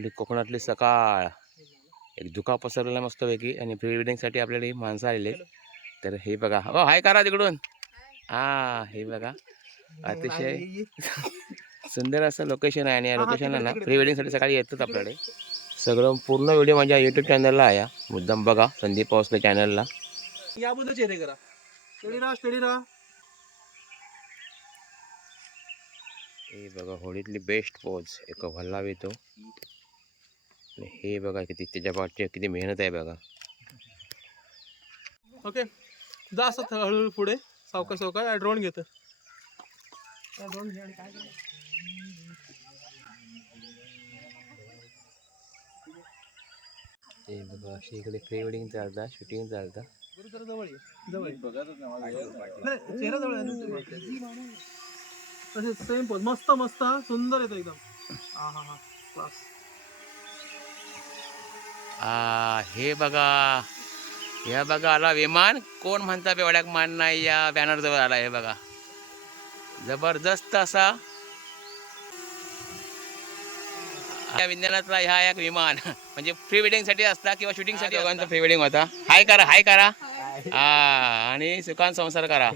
आपली कोकणातली सकाळ एक धुका पसरलेला मस्तपैकी आणि प्री वेडिंगसाठी आपल्याला ही माणसं आलेले. तर हे बघा, हो हाय करा तिकडून. हा हे बघा, अतिशय सुंदर असं लोकेशन आहे आणि या लोकेशनला ना प्री वेडिंगसाठी सकाळी येतात आपल्याकडे. सगळं पूर्ण व्हिडिओ माझ्या यूट्यूब चॅनलला आहे, मुद्दाम बघा संदीप पावसले चॅनलला. याबद्दल चेहरे करा. स्टडी राहा. हे बघा होळीतली बेस्ट पोज एक भल्ला येतो. आणि हे बघा किती त्याच्या पाठची किती मेहनत आहे बघा. ओके, जा असं हळूहळू पुढे सावकाश सावकाश ड्रोन घेतं. ते बघा अशी इकडे प्री वेडिंग चालतं, शूटिंग चालतं. जवळ चेहरा जवळ तसे सेम पोज मस्त मस्त सुंदर येतो एकदम. हा हा हा क्लास. हे बघा, हे बघा आला विमान. कोण म्हणता बेवड्याक मान नाही या बॅनर जवळ आला. हे बघा जबरदस्त असा या विज्ञानातला ह्या एक विमान म्हणजे प्री वेडिंग साठी असता किंवा शूटिंग साठी दोघांचा प्री वेडिंग होता. हाय करा, हाय करा. आणि सुखान संसार करा.